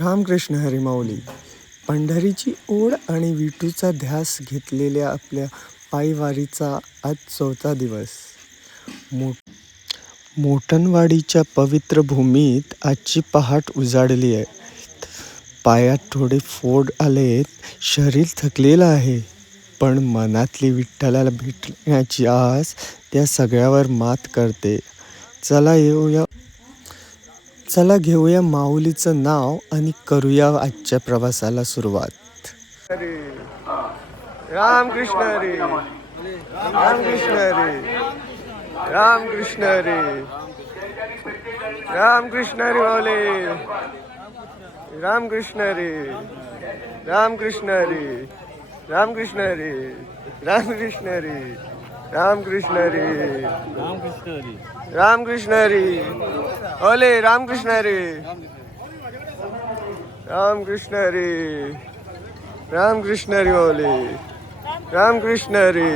रामकृष्ण हरी माऊली. पंढरीची ओढ आणि विठूचा ध्यास घेतलेल्या आपल्या पायवारीचा आज 4था दिवस. मोठणवाडीच्या पवित्र भूमीत आजची पहाट उजाडली आहे. पायात थोडे फोड आलेत, शरीर थकलेलं आहे, पण मनातली विठ्ठलाला भेटण्याची आस त्या सगळ्यावर मात करते. चला घेऊया माऊलीचं नाव आणि करूया आजच्या प्रवासाला सुरुवात. रामकृष्ण हरी, रामकृष्ण हरी, रामकृष्ण हरी, रामकृष्ण हरी माऊली, रामकृष्ण हरी, रामकृष्ण हरी, रामकृष्ण हरी, रामकृष्ण हरी, रामकृष्ण हरी, रामकृष्ण हरी, ओले रामकृष्ण हरी, रामकृष्ण हरी, रामकृष्ण हरी ओले, रामकृष्ण हरी.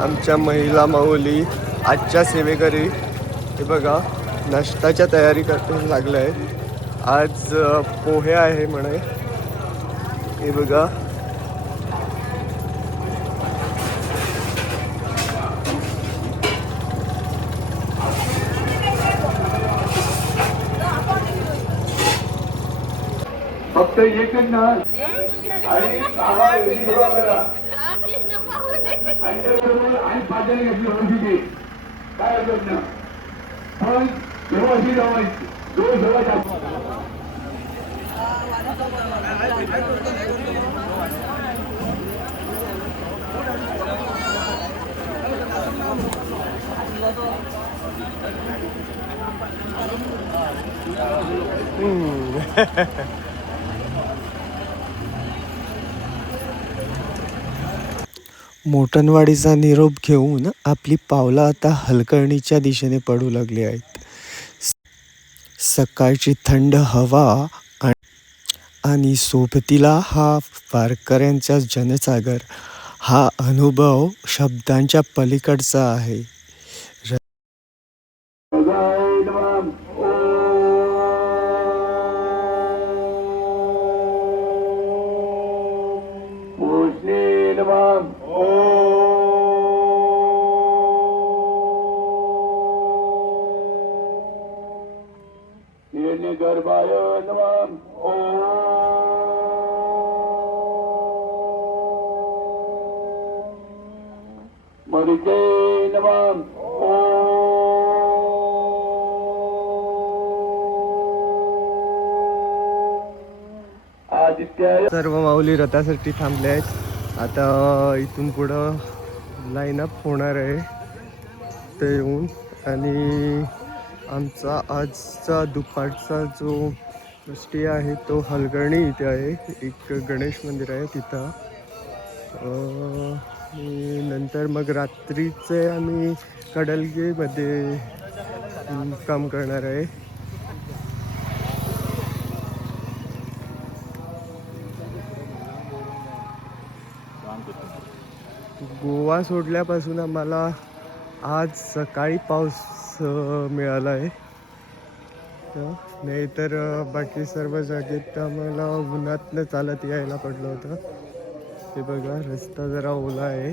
आमच्या महिला माऊली आजच्या सेवेकरी हे बघा नाश्त्याच्या तयारी करते लागलं आहे. आज पोहे आहे म्हणे. हे बघा फक्त एकच ना आणि आम्हाला सेवा करा आणि पाजाने घेतली होती काय हरकत ना. पण सेवा अशी लावायची जो सेवा जास्त मोठणवाडीचा निरोप घेऊन आपली पावलं आता हलकर्णीच्या दिशेने पडू लागली आहेत. सकाळची थंड हवा आणि सोबतीला हा वारकऱ्यांचा जनसागर, हा अनुभव शब्दांच्या पलीकडचा आहे. गर्भाय नमः. मरिते नमः. आदित्याय. सर्व माऊली रथासाठी थांबले आहेत. आता इथून पुढं लाईनअप होणार आहे ते येऊन. आणि आमचा आजचा दुपारचा जो स्टे आहे तो हलगर्णी इथे आहे. एक गणेश मंदिर आहे तिथं. नंतर मग रात्रीचे आम्ही कडलगेमध्ये काम करणार आहे. गोवा सोडल्यापासून आम्हाला आज सकाळी पाऊस मिळाला आहे. नाहीतर बाकी सर्व जागेत आम्हाला उन्हातनं चालत यायला पडलं होतं. ते बघा रस्ता जरा ओला आहे,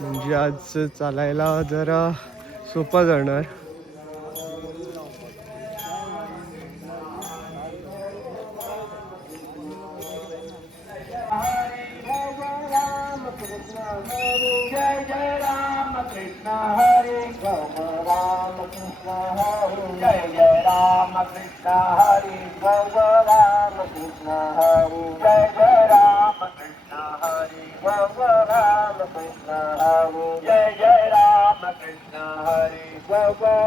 म्हणजे आज चालायला जरा सोपा जाणार. जय जय राम कृष्ण हरे राम कृष्ण हरे. जय जय राम कृष्ण हरे राम कृष्ण हरे. जय जय राम कृष्ण हरे राम कृष्ण हरे. जय जय राम कृष्ण हरे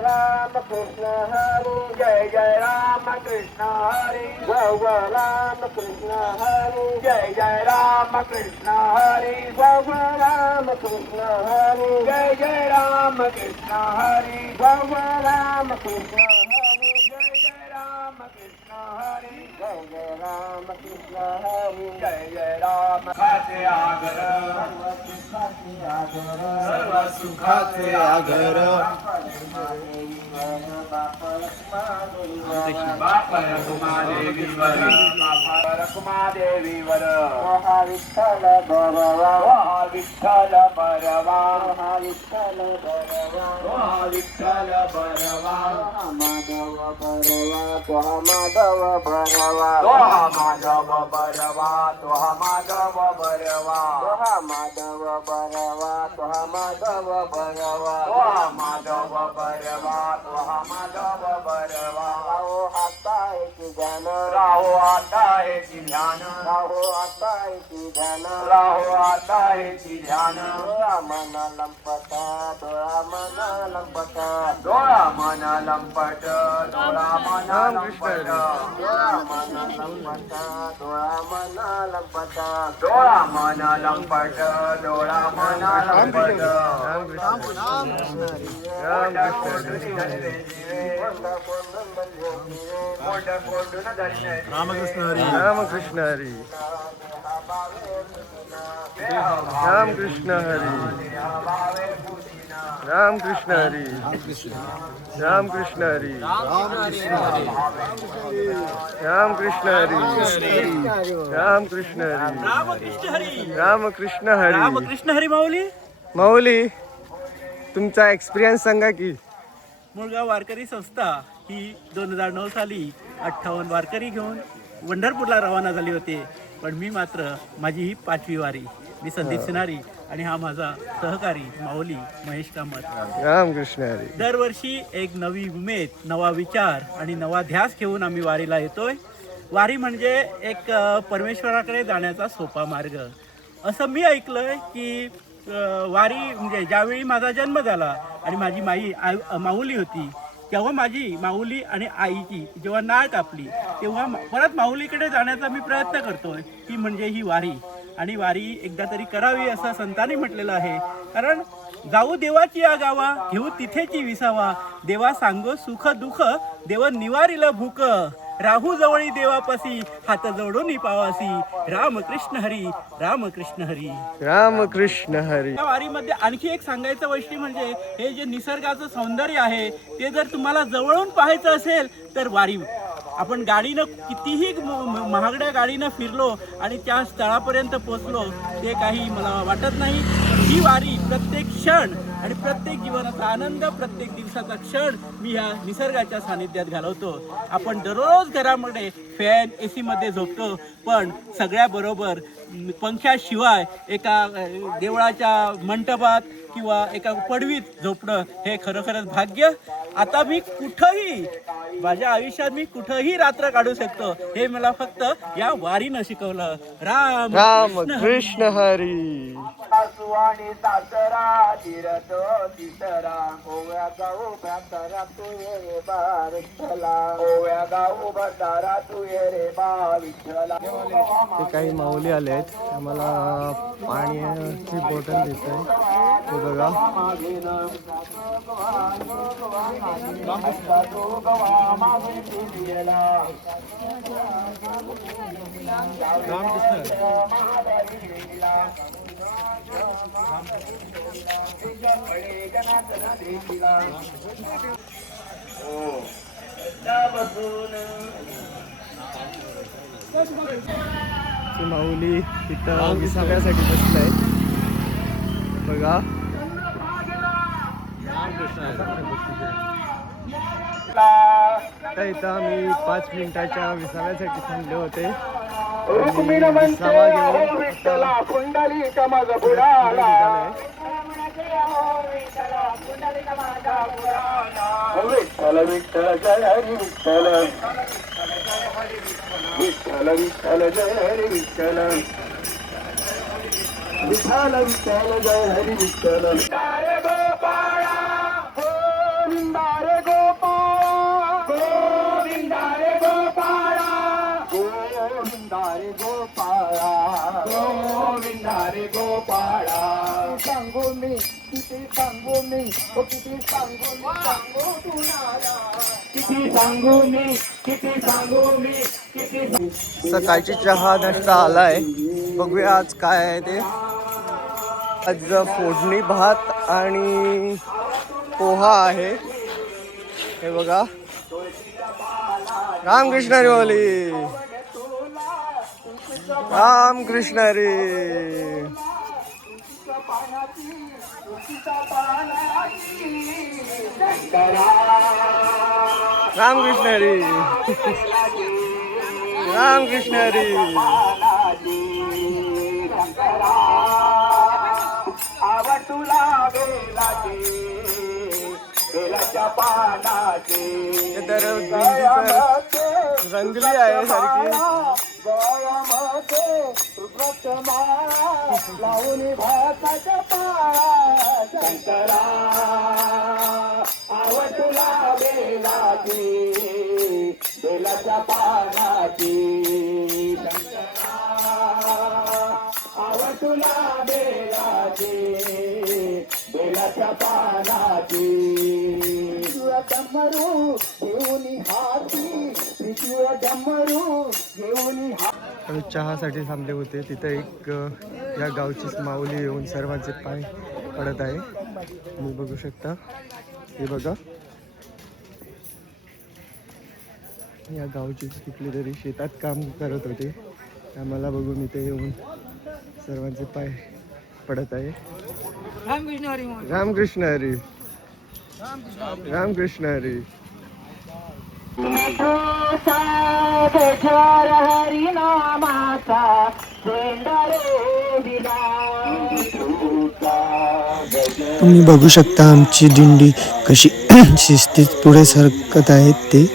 राम कृष्ण हरे. जय जय राम कृष्ण हरे राम कृष्ण हरे. जय जय राम कृष्ण हरे राम कृष्ण हरे. जय जय राम कृष्ण हरे राम कृष्ण हरे. जय जय राम कृष्ण हरी जय जय राम कृष्ण हरी जय जय राम खाते आगर सर्व सुखाचे आगर बाप रखुमादेवीवर रखुमादेवीवर विठ्ठल बरवा विठ्ठल बरवा विठ्ठल बरवा विठ्ठल बरवा माधव बरवा तो माधव बरवा तो माधव बरवा तो माधव बरवा तो माधव बरवा तो माधव बरवा तो माधव बरवा तो माधव बरवा राहो आता एक ध्यान राहो आता एक ध्यान राहो आता एक ध्यान राहो आता एक ध्यान डोळा मन लंपट डोळा मन लंपट डोळा मन लंपट डोळा मन लंपट डोळा मन लंपट डोळा मन लंपट डोळा मन लंपट डोळा मन लंपट रामकृष्ण हरी रामकृष्ण हरी रामकृष्ण हरी रामकृष्ण हरी रामकृष्ण हरी रामकृष्ण हरी रामकृष्ण हरी रामकृष्ण हरी रामकृष्ण हरी माऊली. माऊली तुमचा एक्सपिरियन्स सांगा की. मुळगाव वारकरी संस्था ही 2009 साली 58 वारकरी घेऊन पंढरपूरला रवाना झाली होती. पण मी मात्र माझी ही 5वी वारी. मी संदीप सिनारी आणि हा माझा सहकारी माऊली महेश कामत. रामकृष्ण हरी. दरवर्षी एक नवी उमेद, नवा विचार आणि नवा ध्यास घेऊन आम्ही वारीला येतोय. वारी म्हणजे एक परमेश्वराकडे जाण्याचा सोपा मार्ग. असं मी ऐकलंय की वारी म्हणजे ज्यावेळी माझा जन्म झाला आणि माझी माऊली होती, तेव्हा माझी माऊली आणि आईची जेव्हा नाळ कापली तेव्हा परत माऊलीकडे जाण्याचा मी प्रयत्न करतोय. ती म्हणजे ही वारी. आणि वारी एकदा तरी करावी असं संतांनी म्हटलेलं आहे. कारण जाऊ देवाची या गावा, घेऊ तिथेची विसावा, देवा सांगो सुख दुःख, देव निवारिल भूक, राहू जवळी देवापासी, हात जोडून पावासी, रामकृष्ण हरी रामकृष्ण हरी रामकृष्ण हरी. या वारीमध्ये आणखी एक सांगायचं वैशिष्ट्य म्हणजे हे जे निसर्गाचं सौंदर्य आहे ते जर तुम्हाला जवळून पाहायचं असेल तर वारी. आपण गाडीनं कितीही महागड्या गाडीनं फिरलो आणि त्या स्थळापर्यंत पोचलो ते काही मला वाटत नाही. ही वारी प्रत्येक क्षण आणि प्रत्येक जीवनाचा आनंद, प्रत्येक दिवसाचा क्षण मी ह्या निसर्गाच्या सानिध्यात घालवतो. आपण दररोज घरामध्ये फॅन AC मध्ये झोपतो, पण सगळ्याबरोबर पंख्याशिवाय एका देवळाच्या मंडपात किंवा एका पडवीत झोपणं हे खरोखरच भाग्य. आता मी कुठंही माझ्या आयुष्यात मी कुठंही रात्र काढू शकतो हे मला फक्त या वारीनं शिकवलं. रामकृष्ण हरी. सासू आणि सासरा धीरतो तिसरा ओव्या गाऊ भातारा तू ये रे बा विठ्ठला ओव्या गाऊ भातारा तू ये रे बा विठ्ठला. ते काही माऊली आले आहेत, आम्हाला पाण्याची बॉटल देत आहे. ते बघा माऊली इथं विसाव्यासाठी बसलाय बघा. तर इथं आम्ही 5 मिनिटाच्या विसाव्यासाठी थांबले होते. रुक्मिण म्हणते विठ्ठला पुंडलिका माझा बुडाला विठ्ठल विठ्ठल जय हरी विठ्ठल विठ्ठल विठ्ठल जय हरी विठ्ठल विठ्ठल विठ्ठल जय हरी विठ्ठल. रे गोपाळा गोविंदा रे गोपाळा गोविंदा रे गोपाळा गोविंदा रे गोपाळा गोविंदा रे गोपाळा. सांगू मी किती सांगू मी ओ किती सांगू तुम्हाला किती सांगू मी किती सांगू मी किती सकाळची चहा नाश्ता आलाय. बघूया आज काय आहे ते. आज फोडणी भात आणि पोहा आहे. हे बघा. रामकृष्ण हरी माऊली. रामकृष्ण हरी. रामकृष्ण हरी. रामकृष्ण हरी. आवटुला बेलाच्या पानाचे तर रंगली आहे सारखी. गळ्यामध्ये रुद्राक्षमाळा लावून भाताच्या पाळा शंकरा आवटुला बेलाच्या पानाची शंकरा आवटुला बेलाच्या पानाची डमरू घेऊन हाती डमरू घेऊन आम्ही चहासाठी थांबले होते. तिथं एक या गावचीच माऊली येऊन सर्वांचे पाय पडत आहे. तुम्ही बघू शकता. हे बघा. या गावचीच कुठली तरी शेतात काम करत होते. आम्हाला बघून इथे येऊन सर्वांचे पाय पडत आहे. रामकृष्ण हरी. रामकृष्ण हरी. तुम्ही बघू शकता आमची दिंडी कशी शिस्तीत पुढे सरकत आहेत ते.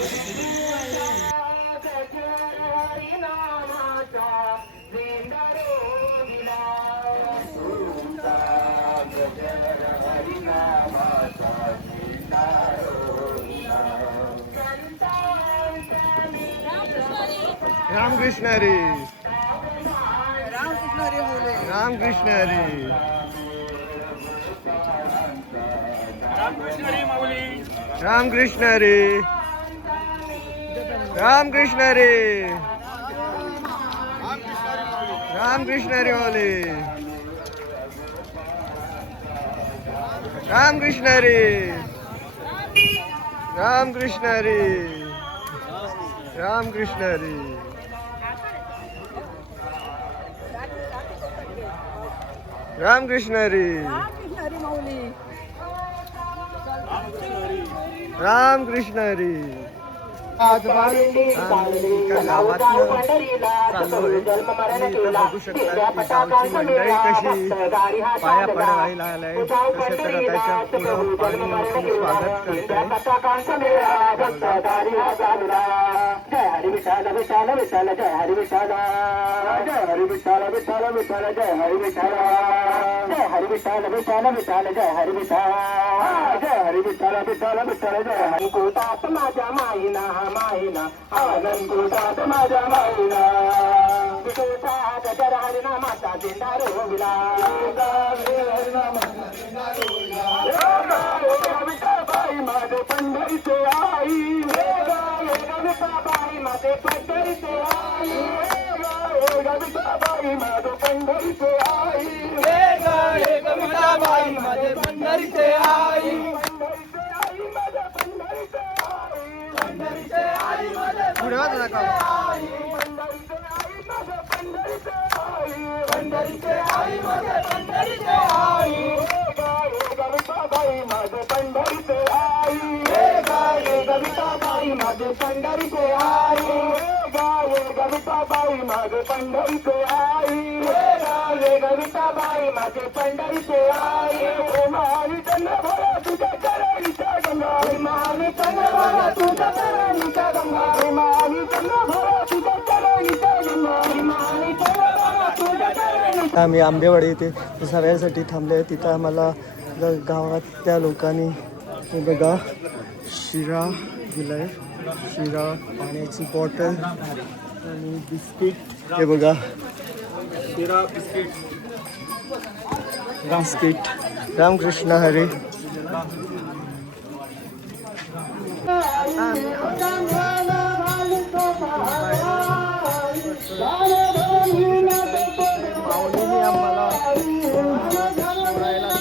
रामकृष्ण हरी. रामकृष्ण हरी. रामकृष्ण हरी. रामकृष्ण हरी. रामकृष्ण हरी माऊली. रामकृष्ण हरी. रामकृष्ण हरी. रामकृष्ण हरी. रामकृष्ण हरी. रामकृष्ण हरी. एका गावातलं चालू आहे. तुम्ही इथं बघू शकता की गावची मंडळी कशी पाया पडायला आलाय. तसे तर त्याच्या पुढं पाणी स्वागत करते. जय हरी विठाल विठाल विठाल जय हरी विठाल जय हरी विठाल विठाल विठाल जय हरी विठाल जय हरी विठाल विठाल विठाल जय हरी विठाल जय हरी विठाल विठाल विठाल जय हरी कोटात माझ्या माईना माईना आनंद कोटात माझ्या माईना कोटात जर हरिना माता दिंडा रोविला बाई माझे पंढरीचे आई बाई माझे पंढरीचे आई बाई माझे पंढरीचे आई बाई माझे पंढरीचे आई पुढे वाच नका. पंढरीचे आई माझे पंढरीचे आई बाई माझे पंढरीचे आई गविता बाई माझे पंढरीचे आई गविता बाई माझे पंढरीचे आई गविता बाई माझे पंढरीचे आई मानी चंद्र भरा तुझ्या चरणीच्या गंगा मानी चंद्र भरा तुझ्या चरणीच्या गंगा मानी चंद्र भरा तुझ्या चरणीच्या गंगा मानी चंद्र भरा तुझ्या चरणीच्या. आम्ही आंबेवाडी येथे सगळ्यासाठी थांबले. तिथं आम्हाला गावातल्या लोकांनी हे बघा शिरा दिलाय. शिरा, पाण्याची बॉटल आणि बिस्किट. हे बघा शिरा, बिस्किट. रामकृष्ण हरी. माऊलीने आम्हाला सोडायला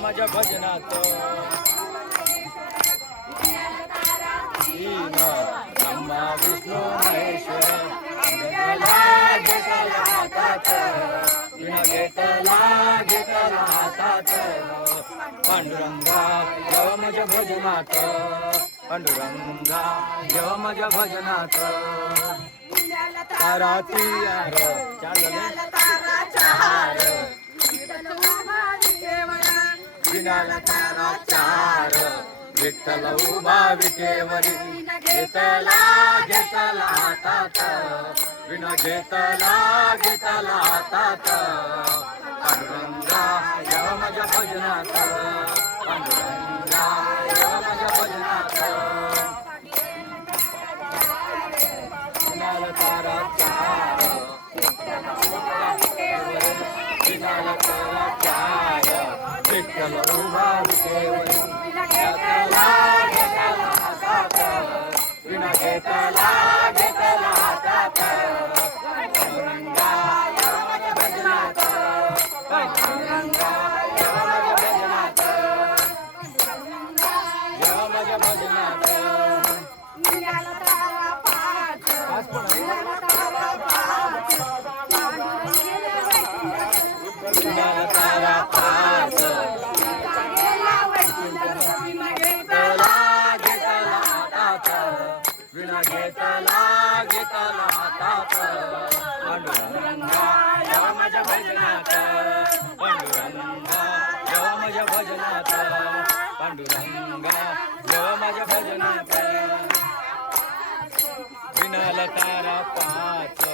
माझ्या भजनात ब्रह्मा विष्णू महेश्वर घेतला हातात पांडुरंगा येव माझ्या भजनात पांडुरंगा येव माझ्या भजनात ताराती यार विनाला तारा चार विठ्ठल उभा विटेवरी घेतला हातात विना घेतला हातात पांडुरंगा येव माझ्या भजनात पांडुरंगा येव माझ्या भजनात विनाला तारा चार विनाला तारा चार विठ्ठल उभा विटेवरी घेतला हातात विना घेतला हातात पांडुरंगा येव माझ्या भजनात पांडुरंगा येव माझ्या भजनात येव माझ्या भजनात तारा पाच विना घेतला हातात पांडुरंगा येव माझ्या भजनात पांडुरंगा येव माझ्या भजनात पांडुरंगा येव माझ्या भजनात विनाला तारा पाच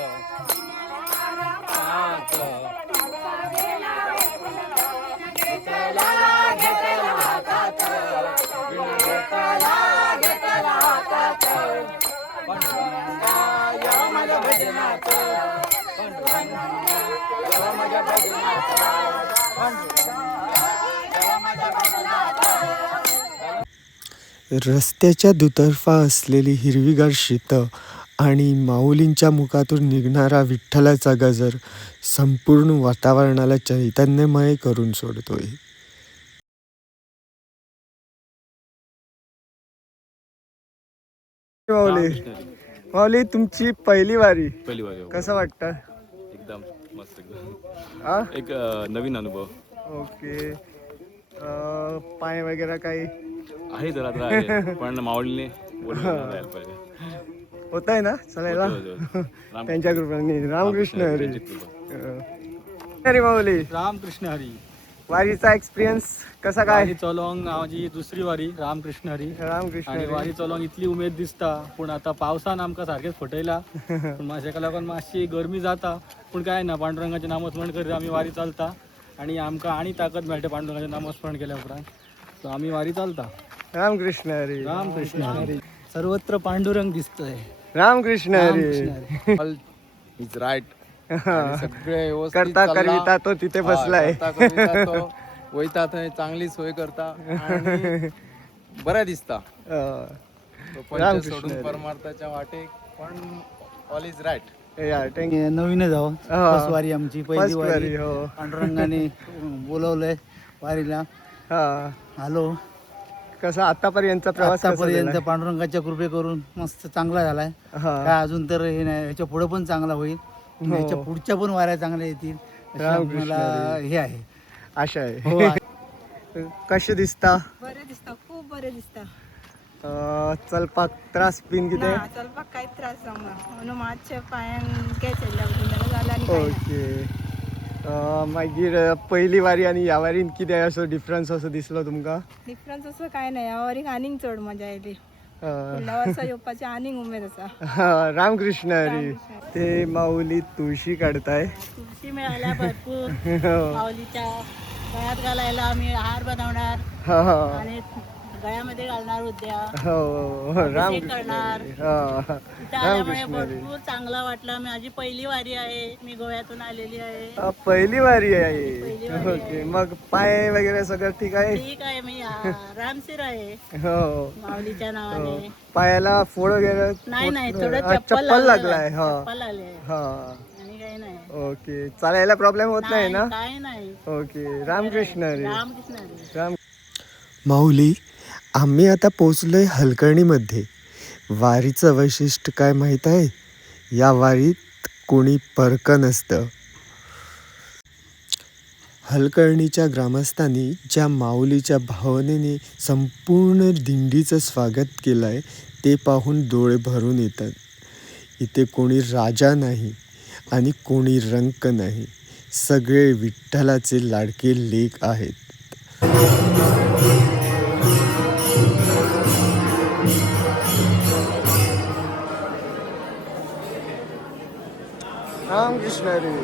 घेतला हातात माझ्या भजनाचा देवा माझ्या भजनाचा. रस्त्याच्या दुतर्फा असलेली हिरवीगार शेतं आणि माऊलींच्या मुखातून निघणारा विठ्ठलाचा गजर संपूर्ण वातावरणाला चैतन्यमय करून सोडतोय. माऊली माऊली तुमची पहिली वारी पहिली वारी हो. कसं वाटतं? एकदम मस्त एकदम हा एक नवीन अनुभव ओके. पाय वगैरे काही आहे जरा जरा आहे पण माऊलीने बोलून जायला पाहिजे. होत आहे ना चालायला? होतं, होतं. राम- त्यांच्या कृपेने. रामकृष्ण हरी. त्यांची कृपा. अरे माऊली रामकृष्ण हरी. वारीचा एक्सपिरियन्स कसा काय? वारी चलोंग माझी दुसरी वारी रामकृष्ण हरी. रामकृष्ण आणि हरी. वारी चलोंग इतली उमेद दिसता पूण आता पावसान आमकां सारकेंच फटयला पूण मातशेका लागून मातशी गरमी जाता पूण काय ना पांडुरंगाचें नामस्मरण करीत आमी वारी चलता आणि आमकां आनी ताकद मेळटा पांडुरंगाचें नामस्मरण केल्या उपरांत सो आमी वारी चलता. रामकृष्ण हरी. रामकृष्ण हरी. सर्वत्र पांडुरंग दिसतोय. रामकृष्ण रामकृष्ण हरी. हरी. Is right. सगळे व्यवस्थित करता चालला. करविता तो तिथे बसलाय. करता करता तो वयता थंय चांगली सोय करता आणि बरें दिसता. तो पंच रामकृष्ण सोडून हरी. परमार्थाच्या वाटेक पण ऑल इज राईट. या थँक्यू. नवीनच आहो. फर्स्ट वारी आमची पहिली फर्स्ट वारी वारी. हो. पांडुरंगाने बोलवलंय वारीला. हा आलो. कसा आतापर्यंतचा प्रवास कसा आतापर्यंत झालाय? पांडुरंगाच्या कृपे करून मस्त चांगला झालाय. हा. काय अजून तर हे नाही, याच्या पुढे पण चांगला होईल. याच्या पुढच्या पण वाऱ्या चांगल्या येतील अशी रामकृष्ण मला हरी. हे आहे. आशा आहे. हो. कसे दिसता? बरे दिसता, खूप बरे दिसता. चलपाक त्रास बीन कितें? ना चलपाक कांयच त्रास जावना म्हणून मातशे पांयांक कॅच येयल्या भशेन जालें आनी कांय ना. ओके. मागीर पहिली वारी आणि ह्या वारीन कितें असो डिफरन्स असो दिसलो तुमकां? डिफरन्स असो कांय ना. ह्या वरीक आनीक चड मजा येयली. फुडल्या वर्सा येवपाची आनीक उमेद आसा. रामकृष्ण हरी. ते माऊली तुळशी काढताय. तुळशी मिळाल्या भरपूर. हो. माऊलीच्या गळ्यात घालायला आम्ही हार बनवणार हा, हा. आणि गळ्यामध्ये घालणार उद्या. हो रामकृष्ण करणार. हरी. हा. इथं आल्यामुळे रामकृष्ण हरी. भरपूर चांगलं वाटलं. माझी पहिली वारी आहे. मी गोव्यातून आलेली आहे. पहिली वारी आहे. पहिली वारी आहे. ओके. मग पाय वगैरे सगळं ठीक आहे? ठीक आहे. मी आरामशीर आहे हो. माऊलीच्या नावाने. पायाला फोड वगैरे? नाही नाही थोडं हा, चप्पल लागलाय. हा चप्पल आले हा. आणि काही नाही. ओके. चालायला प्रॉब्लेम होत नाही ना? काय नाही. ओके. रामकृष्ण हरी. रामकृष्ण हरी. राम. माऊली, आम्ही आता पोचलोय हलकर्णीमध्ये. वारीचं वैशिष्ट्य काय माहीत आहे? या वारीत कोणी परकं नसतं. हलकर्णीच्या ग्रामस्थांनी ज्या माऊलीच्या भावनेने संपूर्ण दिंडीचं स्वागत केलं आहे ते पाहून डोळे भरून येतात. इथे कोणी राजा नाही आणि कोणी रंक नाही. सगळे विठ्ठलाचे लाडके लेक आहेत. रामकृष्ण हरी.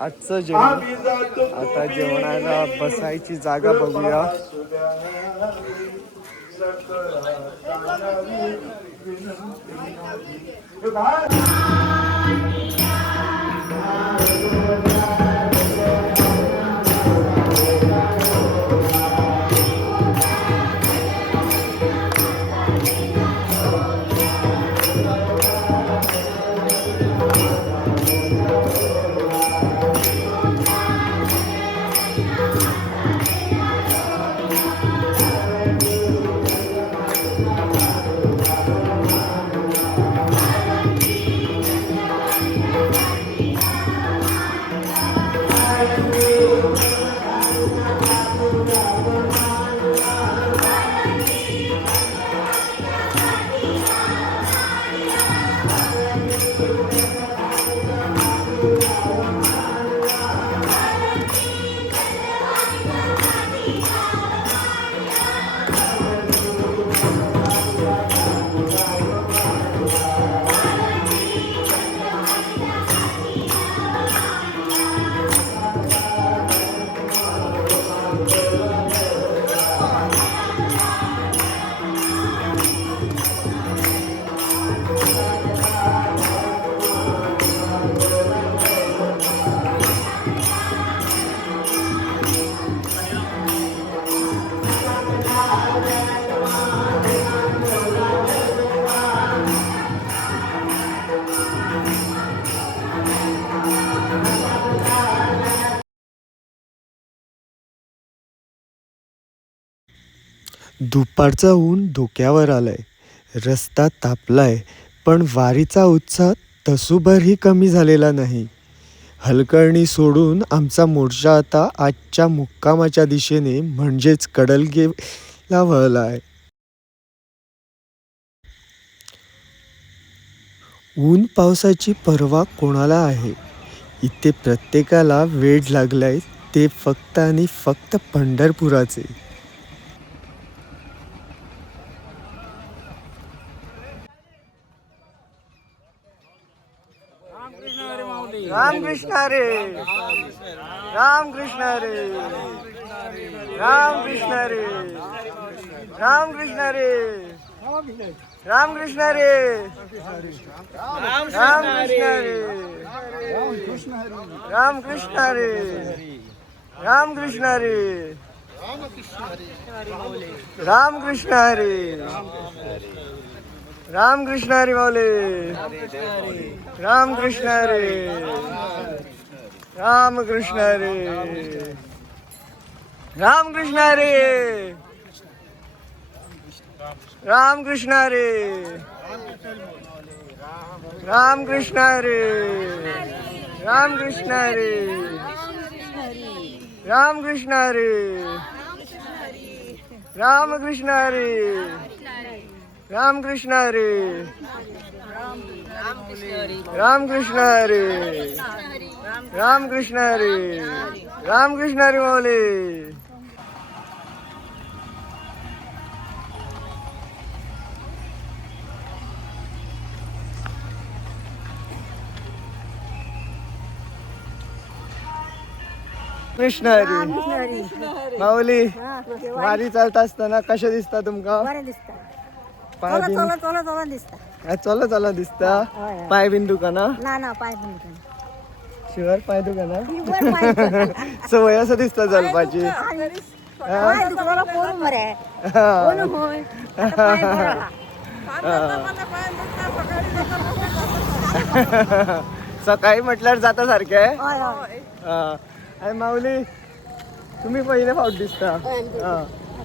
आजचं जेवण. आता जेवणाला बसायची जागा बघूया. दुपारचा ऊन धोक्यावर आलाय, रस्ता तापलाय, पण वारीचा उत्साह तसूभरही कमी झालेला नाही. हलकर्णी सोडून आमचा मोर्चा आता आजच्या मुक्कामाच्या दिशेने म्हणजेच कडलगेला वळला आहे. ऊन पावसाची पर्वा कोणाला आहे? इथे प्रत्येकाला वेड लागलाय ते फक्त आणि फक्त पंढरपुराचे. रामकृष्ण हरे, रामकृष्ण हरे, रामकृष्ण हरे, रामकृष्ण हरे, रामकृष्ण हरे, रामकृष्ण हरे, रामकृष्ण हरे, रामकृष्ण हरे, रामकृष्ण हरे, रामकृष्ण हरी माऊली, रामकृष्ण हरी, रामकृष्ण हरी, रामकृष्ण हरी, रामकृष्ण हरी, रामकृष्ण हरी, रामकृष्ण हरी, रामकृष्ण हरी, रामकृष्ण हरी, रामकृष्ण हरी, रामकृष्ण हरी, रामकृष्ण हरी, रामकृष्ण हरी माऊली. कृष्ण हरी माऊली, वारी चालता असताना कशा दिसता तुमका? पाय बिन चला चला दिसता. पाय बिंदू का ना शिवर पाय दुका ना सवय असं दिसता जलपाची. सकाळी म्हटल्यावर जाता सारखे आहे. आणि माऊली तुम्ही पहिले फावट दिसता.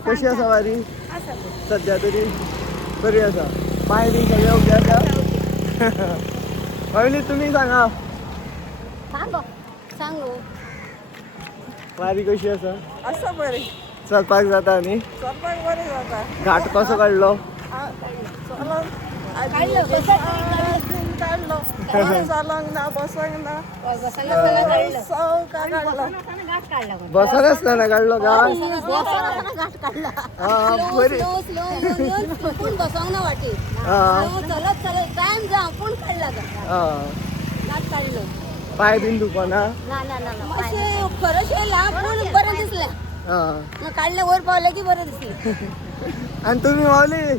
कशी असा वारी सध्या तरी बरी असा? पाय बी सगळे ओके असा? माऊली तुम्ही सांगा वारी कशी असा? असं बरे चलपाक जाता आणि स्वयंपाक बरे जाता. घाट कसं काढलो? काढलो चालंग ना बसंग ना बसा नसताना काढलो का? हा बरी. पाय बिंदू पण काढलं वर पावलं की बरं दिसलं. आणि तुम्ही माऊली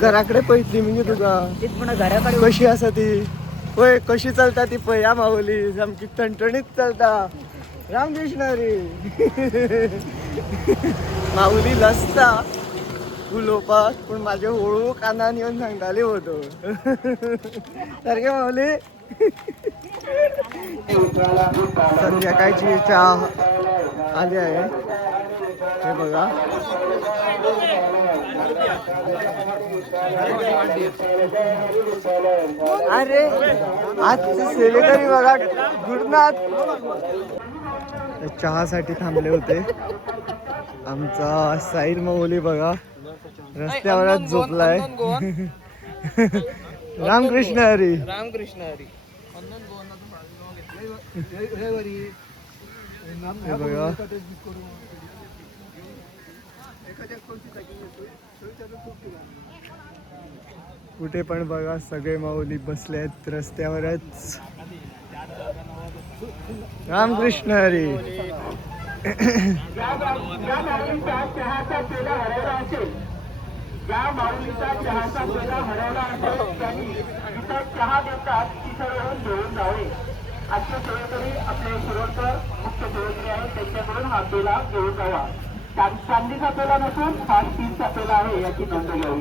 घराकडे पळतली म्हणजे तुका कशी असा ती? होय कशी चलता ती पया माऊली सामकी टणटणीत चलता. रामकृष्ण हरी. माऊली लसता उलोवपाक पण माझे हळू कानान येऊन सांगताले होतो सारखे माऊली. संध्याकाळची चहा आली आहे हे बघा. अरे आजची सेवेकरी बघा गुरुनाथ चहासाठी थांबले होते. आमचा साहिल माऊली बघा रस्त्यावरच झोपलाय. रामकृष्ण हरी, रामकृष्ण हरी. हे बघा कुठे पण बघा सगळे माऊली बसले आहेत रस्त्यावरच. रामकृष्ण हरी. ज्या माऊलीचा चहाचा पेला हरवला असेल त्यांनी जिथं चहा देतात तिथं येऊन घेऊन जावे. आजचे सेवेकरी आपले शिरोडकर मुख्य सेवेकरी आहेत त्यांच्याकडून हा पेला घेऊन जावा. चांदीचा पेला नसून हा स्टीलचा पेला आहे याची नोंद घ्यावी.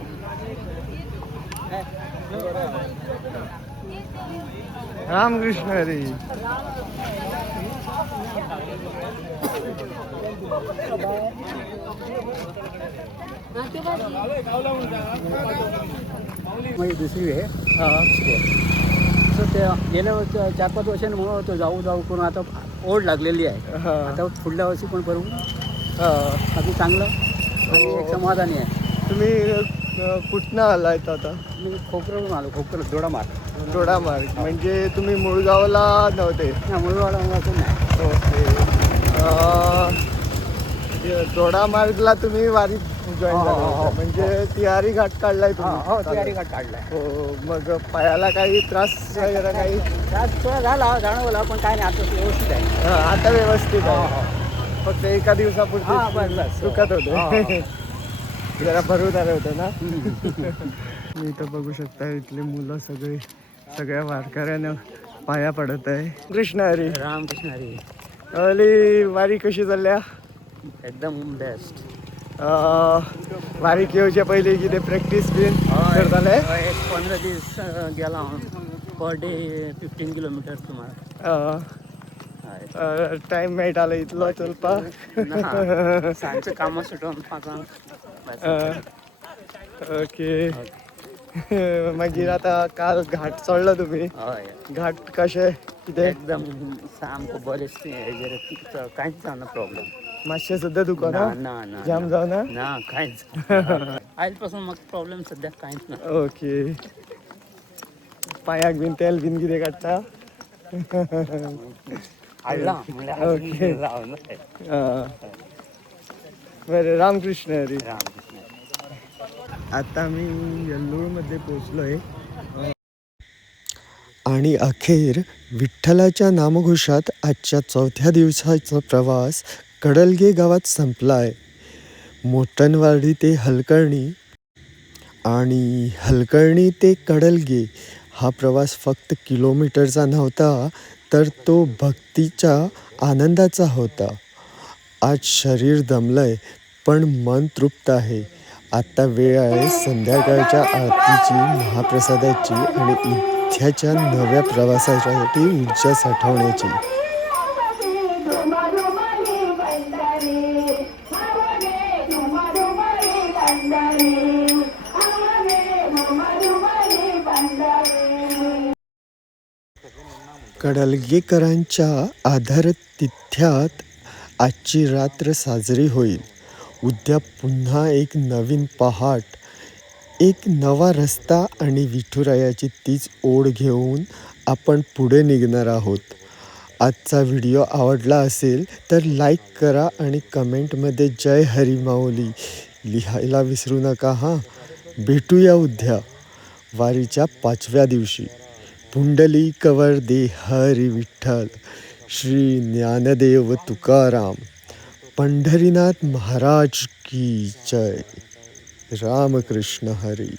रामकृष्ण हरी. माझी दुसरी आहे. हा. तर ते गेल्या वर्षी 4-5 वर्षांनी म्हणून होतो जाऊ करून आता ओढ लागलेली आहे. हा. आता पुढल्या वर्षी पण करू. हा. अगदी चांगलं आणि एक समाधानी आहे. तुम्ही कुठनं आलायत आता? मी खोकरवरून आलो. खोकर दोडामार्ग. दोडामार्ग म्हणजे तुम्ही मुळगावला नव्हते? मुळवाडा नाही. ओके. दोडामार्गला तुम्ही वारीत जॉईन झाला हो. होता. म्हणजे तिहारी घाट काढलाय तुम्ही? तयारी घाट काढलाय. हो. मग पायाला काही त्रास वगैरे काही? त्रास थोडा झाला जाणवला पण काय नाही आता व्यवस्थित आहे. आता व्यवस्थित हो, आहे. फक्त एका दिवसापुरती बस. दुखत हो, होते. जरा भरून आलं होतं ना. मी इथं बघू शकता इथले मुलं सगळ्या वारकऱ्यांना पाया पडत आहे. कृष्ण हरी. रामकृष्ण हरी. अली वारी कशी चालल्या? एकदम बेस्ट. वारी येऊच्या पहिले किती प्रॅक्टिस बिन करताले? एक 15 दिवस गेला पर डे 15 किलोमीटर तुम्हाला. टाइम मेळटालो इतलो चलपाक? सांजचं कामां सुटोवन 5 ओके. मागीर आता काल घाट चडलो तुम्ही? हय घाट कशे कितें? एकदम सामको बरें कांयच जावना प्रॉब्लेम. मातशें सुद्दां दुखना? ना जाम जावना? ना कांयच. आयज पासून म्हाका प्रॉब्लेम सद्या कांयच ना. ओके. पांयाक बीन तेल बीन कितें काडटा? हाडला ओके. बरें. रामकृष्ण हरी. आता मी येल्लोळमध्ये पोचलोय. आणि अखेर विठ्ठलाच्या नामघोषात आजच्या 4थ्या दिवसाचा प्रवास कडलगे गावात संपलाय. मोटणवाडी ते हलकर्णी आणि हलकर्णी ते कडलगे हा प्रवास फक्त किलोमीटरचा नव्हता, तर तो भक्तीच्या आनंदाचा होता. आज शरीर दमलंय पण मन तृप्त आहे. आता वेळ आहे संध्याकाळच्या आरतीची, महाप्रसादाची आणि उद्याच्या नव्या प्रवासासाठी ऊर्जा साठवण्याची. कडलगेकरांच्या आधारतिथ्यात आजची रात्र साजरी होईल. उद्या पुन्हा एक नवीन पहाट, एक नवा रस्ता आणि विठुरायाची तीच ओढ घेऊन आपण पुढे निघणार आहोत. आजचा व्हिडिओ आवडला असेल तर लाईक करा आणि कमेंटमध्ये जय हरी माऊली लिहायला विसरू नका हां. भेटूया उद्या वारीच्या 5व्या दिवशी. पुंडलिक वरदे हरी विठ्ठल, श्री ज्ञानदेव तुकाराम, पंढरीनाथ महाराज की जय. रामकृष्ण हरी.